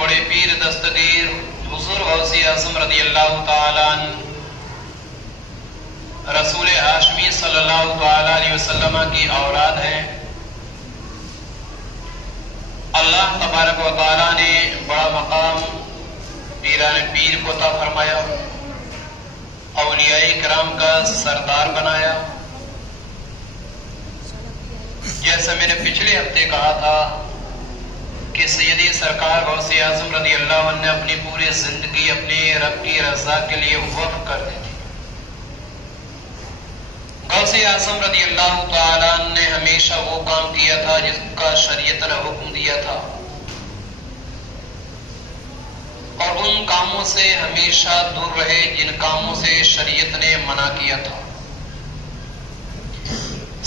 بڑے پیر دستگیر حضور غوث اعظم رضی اللہ تعالیٰ عنہ رسول ہاشمی صلی اللہ تعالیٰ علیہ وسلم کی اولاد ہیں. اللہ تبارک و تعالیٰ نے بڑا مقام پیران پیر کو عطا فرمایا، اولیاء کرام کا سردار بنایا. جیسا میں نے پچھلے ہفتے کہا تھا کہ سیدی سرکار غوث اعظم رضی اللہ عنہ نے اپنی پوری زندگی اپنے رب کی رضا کے لیے وقف کر دی تھی. غوث اعظم رضی اللہ تعالیٰ عنہ نے ہمیشہ وہ کام کیا تھا جس کا شریعت نے حکم دیا تھا، اور ان کاموں سے ہمیشہ دور رہے جن کاموں سے شریعت نے منع کیا تھا.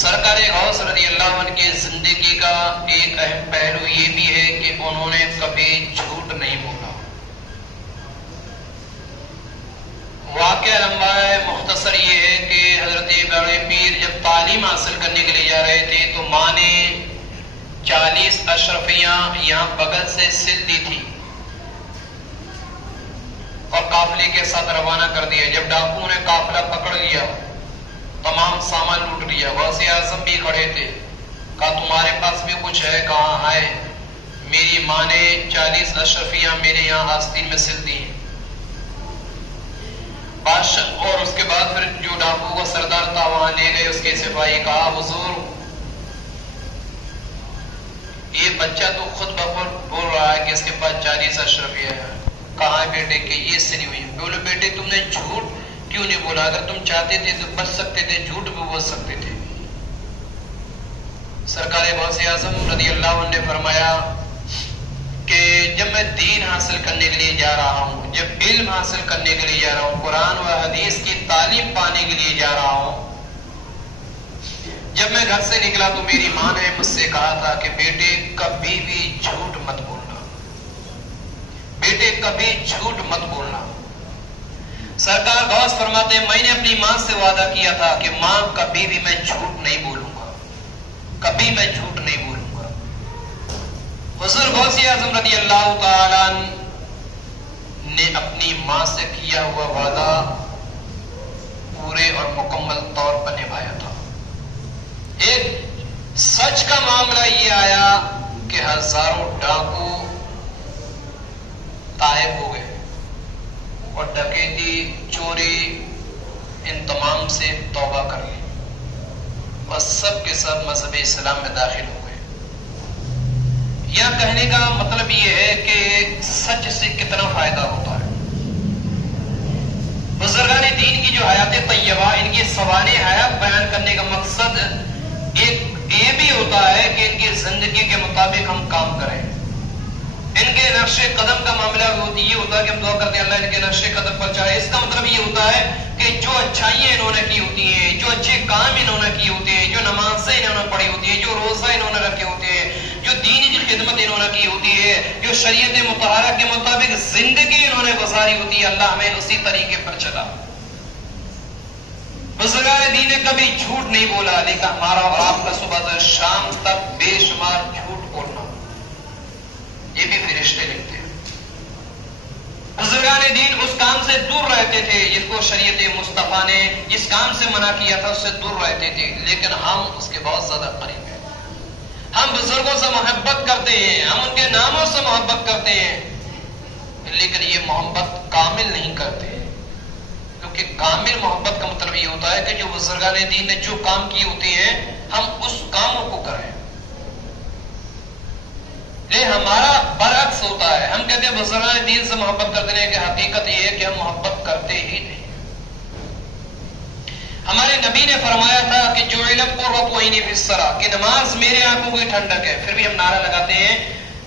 سرکار غوث رضی اللہ عنہ کی زندگی کا ایک اہم پہلو یہ بھی ہے کہ انہوں نے کبھی جھوٹ نہیں بولا. واقعہ لمبا ہے، مختصر یہ ہے کہ حضرت بڑے پیر جب تعلیم حاصل کرنے کے لیے جا رہے تھے تو ماں نے 40 اشرفیاں یہاں بغل سے سل دی تھی اور قافلے کے ساتھ روانہ کر دیا. جب ڈاکوؤں نے قافلہ پکڑ لیا، تمام سامان لوٹ لیا، غوث اعظم بھی کھڑے تھے. کہا تمہارے پاس بھی کچھ ہے؟ کہاں ہے؟ میری ماں نے 40 اشرفیاں میرے یہاں آستین میں سل دی. بادشاہ اور اس کے بعد پھر جو ڈاکو کا سردار تھا وہاں لے گئے اس کے سپاہی. کہا حضور یہ بچہ تو خود بخود بول رہا ہے کہ اس کے پاس 40 اشرفیاں ہیں. کہاں ہے بیٹے؟ کہ یہ سلی ہوئی. بولے بیٹے تم نے جھوٹ کیوں نہیں بولا؟ اگر تم چاہتے تھے تو بچ سکتے تھے، جھوٹ بھی بول سکتے تھے. سرکار غوث اعظم رضی اللہ عنہ نے فرمایا کہ جب میں دین حاصل کرنے کے لیے جا رہا ہوں، جب علم حاصل کرنے کے لیے جا رہا ہوں، قرآن و حدیث کی تعلیم پانے کے لیے جا رہا ہوں، جب میں گھر سے نکلا تو میری ماں نے مجھ سے کہا تھا کہ بیٹے کبھی بھی جھوٹ مت بولنا، بیٹے کبھی جھوٹ مت بولنا. سرکار غوث فرماتے ہیں میں نے اپنی ماں سے وعدہ کیا تھا کہ ماں کبھی بھی میں جھوٹ نہیں بولوں گا، کبھی میں جھوٹ نہیں بولوں گا. حضور غوث اعظم رضی اللہ تعالیٰ نے اپنی ماں سے کیا ہوا وعدہ پورے اور مکمل طور پر نبھایا تھا. ایک سچ کا معاملہ یہ آیا کہ ہزاروں ڈاکو طائب ہو گئے اور ڈکیتی، چوری، ان تمام سے توبہ کر لی اور سب کے سب مذہب اسلام میں داخل ہو گئے. یا کہنے کا مطلب یہ ہے کہ سچ سے کتنا فائدہ ہوتا ہے. بزرگان دین کی جو حیات طیبہ، ان کی سوانح حیات بیان کرنے کا مقصد ایک یہ بھی ہوتا ہے کہ ان کی زندگی کے مطابق ہم کام کریں. ان کے نقش قدم کا معاملہ یہ ہوتا ہے کہ ہم دعا کرتے ہیں اللہ ان کے نقش قدم پر چاہے. اس کا مطلب یہ ہوتا ہے کہ جو اچھائیاں انہوں نے کی ہوتی ہیں، جو اچھے کام انہوں نے کیے ہوتے ہیں، جو نمازیں انہوں نے پڑھی ہوتی ہیں، جو روزہ انہوں نے رکھے ہوتے ہیں، جو دین کی خدمت انہوں نے کی ہوتی ہے، جو شریعت مطہرہ کے مطابق زندگی انہوں نے گزاری ہوتی ہے، اللہ ہمیں اسی طریقے پر چلا. بزرگان دین نے کبھی جھوٹ نہیں بولا، لیکن ہمارا اور آپ کا صبح سے شام تک بے شمار جھوٹ بولنا یہ بھی فرشتے لکھتے ہیں. بزرگان دین اس کام سے دور رہتے تھے جس کو شریعت مصطفیٰ نے جس کام سے منع کیا تھا اس سے دور رہتے تھے، لیکن ہم اس کے بہت زیادہ قریب ہیں. ہم بزرگوں سے محبت کرتے ہیں، ہم ان کے ناموں سے محبت کرتے ہیں، لیکن یہ محبت کامل نہیں کرتے، کیونکہ کامل محبت کا مطلب یہ ہوتا ہے کہ جو بزرگان دین نے جو کام کیے ہوتے ہیں ہم اس کاموں کو کریں. ہمارا برعکس ہوتا ہے، ہم کہتے ہیں بزرگان دین سے محبت کرتے ہیں کہ حقیقت یہ ہے کہ ہم محبت کرتے ہی نہیں. ہمارے نبی نے فرمایا تھا کہ جو علم قرۃ عینی فی الصلاۃ، کہ نماز میرے آنکھوں کی ٹھنڈک ہے. پھر بھی ہم نعرہ لگاتے ہیں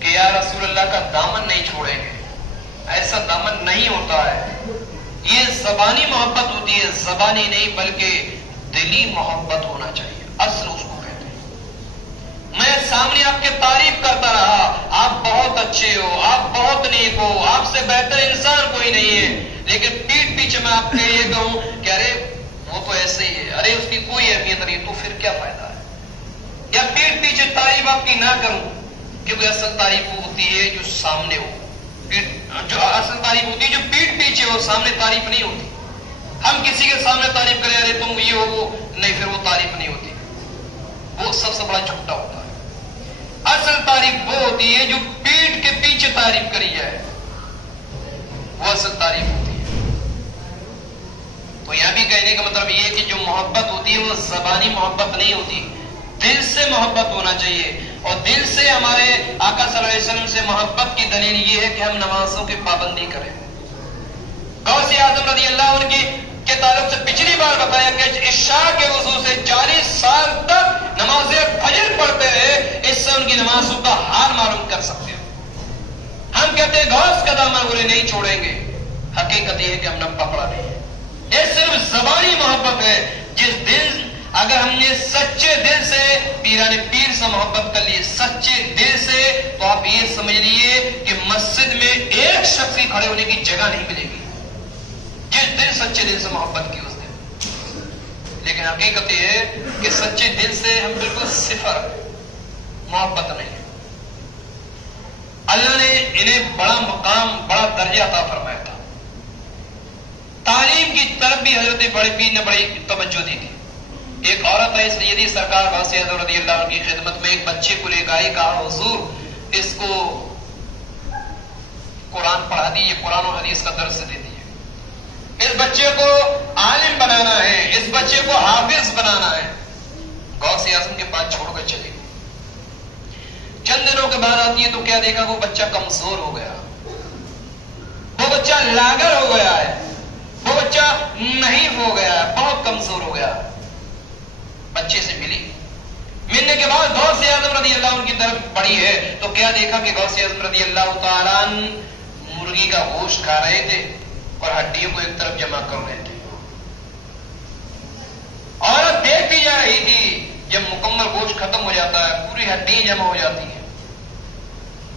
کہ یا رسول اللہ کا دامن نہیں چھوڑیں گے. ایسا دامن نہیں ہوتا ہے. یہ زبانی محبت ہوتی ہے، زبانی نہیں بلکہ دلی محبت ہونا چاہیے. اصل اس کو کہتے ہیں. میں سامنے آپ کی تعریف کرتا رہا، آپ بہت اچھے ہو، آپ بہت نیک ہو، آپ سے بہتر انسان کوئی نہیں ہے، لیکن پیٹ پیچھے میں آپ کے لیے کہوں کہ ارے وہ تو ایسے ہی ہے، ارے اس کی کوئی اہمیت نہیں، تو پھر کیا فائدہ ہے؟ یا پیٹ پیچھے تعریف آپ کی نہ کروں، کیونکہ اصل تعریف وہ ہوتی ہے جو سامنے ہو. جو اصل تعریف ہوتی ہے جو پیٹ پیچھے ہو، سامنے تعریف نہیں ہوتی. ہم کسی کے سامنے تعریف کریں ارے تم یہ ہو وہ نہیں، پھر وہ تعریف نہیں ہوتی، وہ سب سے بڑا جھوٹا ہوتا ہے. اصل تعریف وہ ہوتی ہے جو پیٹ کے پیچھے تعریف کری جائے، وہ اصل تعریف ہوتی ہے. تو یہاں بھی کہنے کا مطلب یہ ہے کہ جو محبت ہوتی ہے وہ زبانی محبت نہیں ہوتی، دل سے محبت ہونا چاہیے. اور دل سے ہمارے آقا صلی اللہ علیہ وسلم سے محبت کی دلیل یہ ہے کہ ہم نمازوں کی پابندی کریں. غوث اعظم رضی اللہ عنہ کے تعلق سے پچھلی بار بتایا کہ عشاء کے وضو سے 40 سال تک نماز فجر پڑھتے رہے، اس سے ان کی نمازوں کا حال معلوم کر سکتے ہیں. ہم کہتے ہیں غوث کا دامن انہیں نہیں چھوڑیں گے، حقیقت یہ ہے کہ ہم نہ پکڑا نہیں. یہ صرف زبانی محبت ہے. جس دل اگر ہم نے سچے دل سے پیران پیر سے محبت کر لی، سچے دل سے، تو آپ یہ سمجھ لیجیے کہ مسجد میں ایک شخص کی کھڑے ہونے کی جگہ نہیں ملے گی. جس دل سچے دل سے محبت کی اس نے. لیکن حقیقت یہ ہے کہ سچے دل سے ہم بالکل صفر محبت نہیں. اللہ نے انہیں بڑا مقام، بڑا درجہ عطا فرمایا تھا. تعلیم کی طرف بھی حضرت بڑے پیر نے بڑی توجہ دی تھی. ایک عورت ہے سیدی سرکار غوث اعظم رضی اللہ عنہ کی خدمت میں ایک بچے کو لے گئی، کہا حضور اس کو قرآن پڑھا دیجیے، قرآن و حدیث کا درس دے دیجیے، اس بچے کو عالم بنانا ہے، اس بچے کو حافظ بنانا ہے. غوث اعظم کے پاس چھوڑ کر چلی. چند دنوں کے بعد آتی ہے تو کیا دیکھا، وہ بچہ کمزور ہو گیا، وہ بچہ لاغر ہو گیا ہے، وہ بچہ نحیف ہو گیا ہے، بہت کمزور ہو گیا. بچے سے ملنے کے بعد غوث اعظم رضی اللہ عنہ کی طرف بڑھی ہے تو کیا دیکھا کہ غوث اعظم رضی اللہ تعالیٰ عنہ مرغی کا گوشت کھا رہے تھے اور ہڈیوں کو ایک طرف جمع کر رہے تھے. عورت دیکھتی جا رہی تھی. جب مکمل گوشت ختم ہو جاتا ہے، پوری ہڈیاں جمع ہو جاتی ہیں.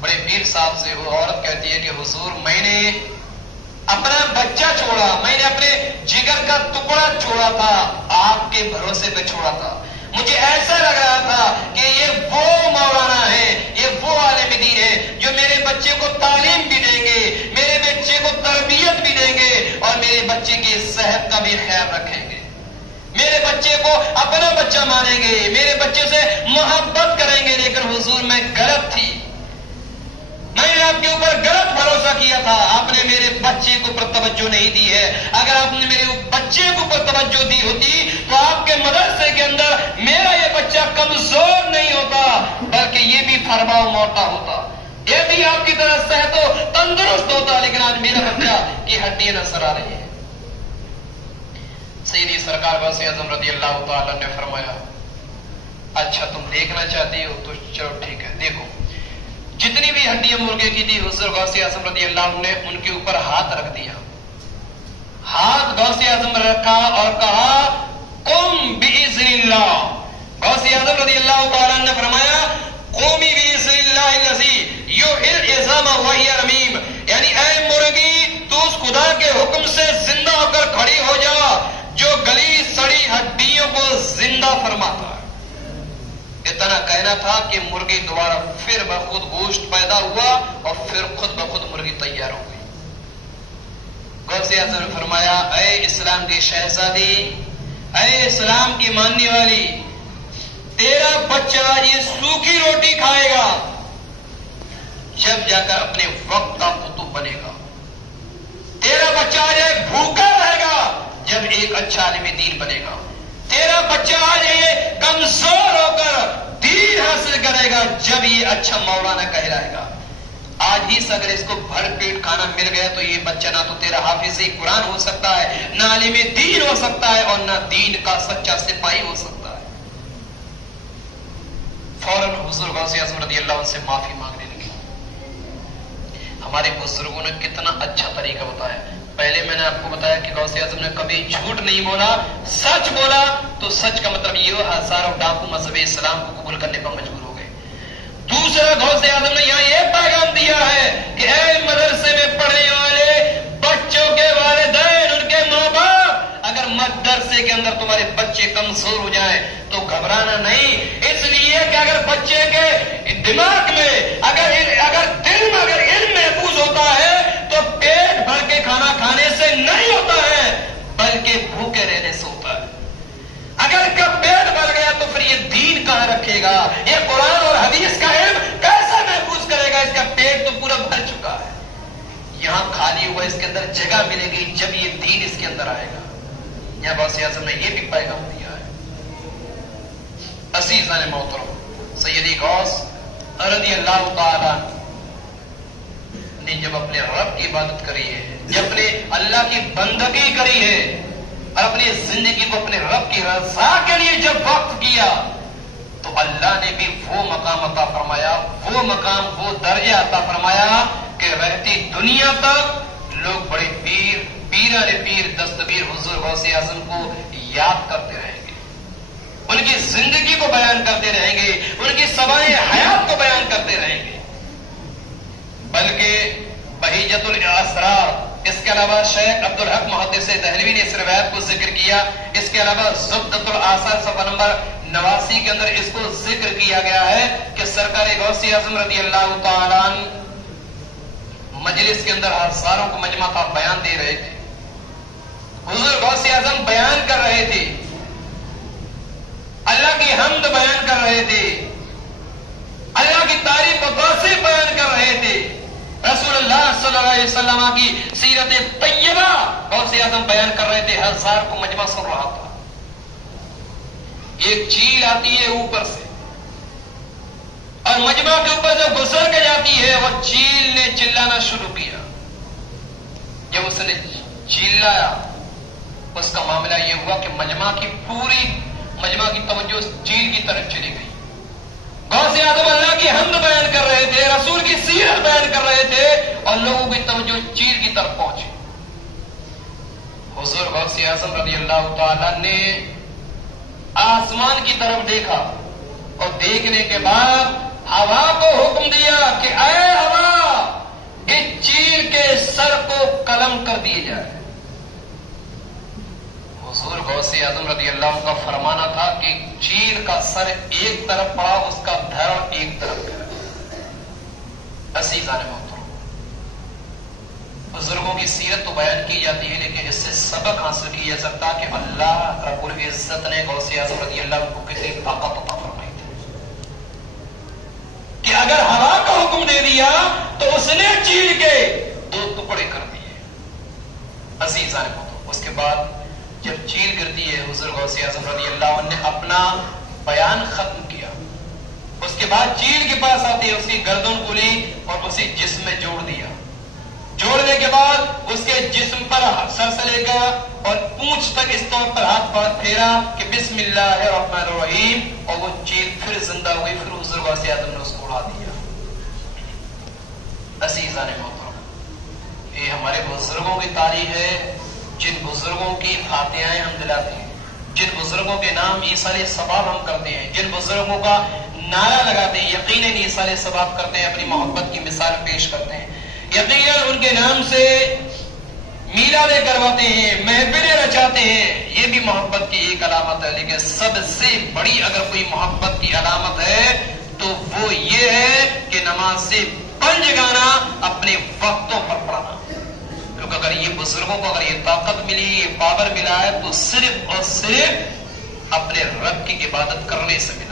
بڑے پیر صاحب سے وہ عورت کہتی ہے کہ حضور میں نے اپنا بچہ چھوڑا، میں نے اپنے جگر کا ٹکڑا چھوڑا تھا، آپ کے بھروسے پہ چھوڑا تھا. مجھے ایسا لگ رہا تھا کہ یہ وہ مولانا ہے، یہ وہ عالم دین ہے جو میرے بچے کو تعلیم بھی دیں گے، میرے بچے کو تربیت بھی دیں گے اور میرے بچے کی صحت کا بھی خیال رکھیں گے، میرے بچے کو اپنا بچہ مانیں گے، میرے بچے سے محبت کریں گے. لیکن حضور میں غلط تھی، میں نے آپ کے اوپر غلط بھروسہ کیا تھا، آپ نے میرے بچے کو پر توجہ نہیں دی ہے. اگر آپ نے میرے بچے کو پر توجہ دی ہوتی تو آپ کے مدرسے کے اندر میرا یہ بچہ کمزور نہیں ہوتا بلکہ یہ بھی فرما موٹا ہوتا، یہ بھی آپ کی طرح صحت و تندرست ہوتا. لیکن آج میرا بچہ کی ہڈیاں نظر آ رہی ہے. سیدی سرکار غوث اعظم رضی اللہ تعالیٰ نے فرمایا اچھا تم دیکھنا چاہتی ہو تو چلو ٹھیک ہے دیکھو. جتنی بھی ہڈیاں مرغے کی تھی حضور غوث اعظم رضی اللہ عنہ نے ان کے اوپر ہاتھ رکھ دیا. ہاتھ غوث اعظم رکھا اور کہا قم باذن اللہ. غوث اعظم رضی اللہ تعالیٰ نے فرمایا قومی باذن اللہ الذی یحیی العظام وہی رمیم، یعنی اے مرغی تو اس خدا کے حکم سے زندہ ہو کر کھڑی ہو جا جو گلی سڑی ہڈیوں کو زندہ فرماتا ہے. اتنا کہنا تھا کہ مرغی دوبارہ پھر بخود گوشت پیدا ہوا اور پھر خود بخود مرغی تیار ہو گئی. غوث اعظم نے فرمایا اے اسلام کی شہزادی، اے اسلام کی ماننے والی، تیرا بچہ یہ سوکھی روٹی کھائے گا جب جا کر اپنے وقت کا قطب بنے گا. تیرا بچہ یہ بھوکا رہے گا جب ایک اچھا عالم دین بنے گا. تیرا بچہ آج یہ کمزور ہو کر دین حاصل کرے گا جب یہ اچھا مولانا کہلائے گا. آج ہی سے اگر اس کو بھر پیٹ کھانا مل گیا تو یہ بچہ نہ تو تیرا حافظ قرآن ہو سکتا ہے، نہ عالم دین ہو سکتا ہے اور نہ دین کا سچا سپاہی ہو سکتا ہے. فوراً حضور غوث اعظم رضی اللہ عنہ سے معافی مانگنے لگے. ہمارے بزرگوں نے کتنا اچھا طریقہ بتایا. پہلے میں نے آپ کو بتایا کہ غوث اعظم نے کبھی جھوٹ نہیں بولا، سچ بولا. تو سچ کا مطلب یہ ہو ہزاروں ڈاکو مذہب اسلام کو قبول کرنے پر مجبور ہو گئے. دوسرا غوث اعظم نے یہاں یہ پیغام دیا ہے کہ اے مدرسے میں پڑھنے والے بچوں کے والدین، ان کے ماں باپ، اگر مدرسے کے اندر تمہارے بچے کمزور ہو جائیں تو گھبرانا نہیں. اس لیے کہ اگر بچے کے دماغ میں اگر دل میں اگر علم محفوظ ہوتا ہے پیٹ تو پورا بھر چکا ہے، یہاں خالی ہوا، اس کے اندر جگہ ملے گی جب یہ دین اس کے اندر آئے گا۔ یہاں غوث اعظم نے یہ بھی پیغام دیا ہے۔ عزیزان محترم، سیدی غوث رضی اللہ تعالیٰ نے جب اپنے رب کی عبادت کری ہے، جب اپنے اللہ کی بندگی کری ہے اور اپنی زندگی کو اپنے رب کی رضا کے لیے جب وقف کیا، تو اللہ نے بھی وہ مقام عطا فرمایا، وہ مقام، وہ درجہ عطا فرمایا کہ رہتی دنیا تک لوگ بڑے پیران پیر دستگیر حضور غوث اعظم کو یاد کرتے رہیں گے، ان کی زندگی کو بیان کرتے رہیں گے، ان کی سوائے حیات کو بیان کرتے رہیں گے۔ بلکہ بہیجت الاسرار، اس کے علاوہ شیخ عبدالحق محدث دہلوی نے اس روایت کو ذکر کیا، اس کے علاوہ زبدۃ الآثار صفحہ نمبر 89 کے اندر اس کو ذکر کیا گیا ہے کہ سرکار غوث اعظم رضی اللہ تعالیٰ مجلس کے اندر ہزاروں کو مجمع کا بیان دے رہے تھے، حضور غوث اعظم بیان کر رہے تھے، اللہ کی حمد بیان کر رہے تھے، اللہ کی تعریف و توصیف بیان کر رہے تھے، رسول اللہ صلی اللہ علیہ وسلم کی سیرت طیبہ غوث اعظم بیان کر رہے تھے، ہزار کو مجمع سن رہا تھا۔ ایک چیل آتی ہے اوپر سے اور مجمع کے اوپر جب گزر کے جاتی ہے، وہ چیل نے چلانا شروع کیا۔ جب اس نے چلایا، اس کا معاملہ یہ ہوا کہ مجمع کی توجہ اس چیل کی طرف چلی گئی۔ غوث اعظم اللہ کی حمد بیان کر رہے تھے، رسول کی سیرت بیان کر رہے تھے، اور لوگوں کی توجہ چیل کی طرف پہنچی۔ حضور غوث اعظم رضی اللہ تعالیٰ نے آسمان کی طرف دیکھا اور دیکھنے کے بعد ہوا کو حکم دیا کہ اے ہوا، اس چیل کے سر کو قلم کر دیے جائے۔ حضور غوث اعظم رضی اللہ عنہ کا فرمانا تھا کہ چیل کا سر ایک طرف پڑا، اس کا دھڑ ایک طرف گیا۔ عزیزان محترم، بزرگوں کی سیرت تو بیان کی جاتی ہے، لیکن اس سے سبق حاصل کیا جا سکتا کہ اللہ رب العزت نے غوث اعظم رضی اللہ عنہ کو کتنی طاقت عطا فرمائی تھی کہ اگر ہوا کا حکم دے دیا تو اس نے چیل کے 2 ٹکڑے کر دیے۔ عزیزان محترم، اس کے بعد جب چیل گرتی ہے، حضور غوث اعظم رضی اللہ عنہ نے اپنا بیان ختم کیا۔ اس کے بعد چیل کے پاس آتے ہیں، اس کی گردن کو لی اور اسی جسم میں جوڑ دیا۔ جوڑنے کے بعد اس کے جسم پر سر سے لے کر اور پونچھ تک اس طور پر ہاتھ پھیرا کہ بسم اللہ الرحمن الرحیم، اور وہ چیل پھر زندہ ہوئی۔ پھر حضور غوث اعظم نے اس کو اڑا دیا۔ عزیزان محترم، یہ ہمارے بزرگوں کی تاریخ ہے، جن بزرگوں کی فاتحائیں ہم دلاتے ہیں، جن بزرگوں کے نام ایصال ثواب ہم کرتے ہیں، جن بزرگوں کا نعرہ لگاتے ہیں، یقیناً ایصال ثواب کرتے ہیں، اپنی محبت کی مثال پیش کرتے ہیں، یقیناً ان کے نام سے میلادیں کرواتے ہیں، محفلیں رچاتے ہیں، یہ بھی محبت کی ایک علامت ہے۔ لیکن سب سے بڑی اگر کوئی محبت کی علامت ہے تو وہ یہ ہے کہ نماز سے 5 گانا اپنے وقتوں پر پڑھنا، کیونکہ اگر یہ بزرگوں کو اگر یہ طاقت ملی، یہ پاور ملا ہے، تو صرف اور صرف اپنے رب کی عبادت کرنے سے ملا۔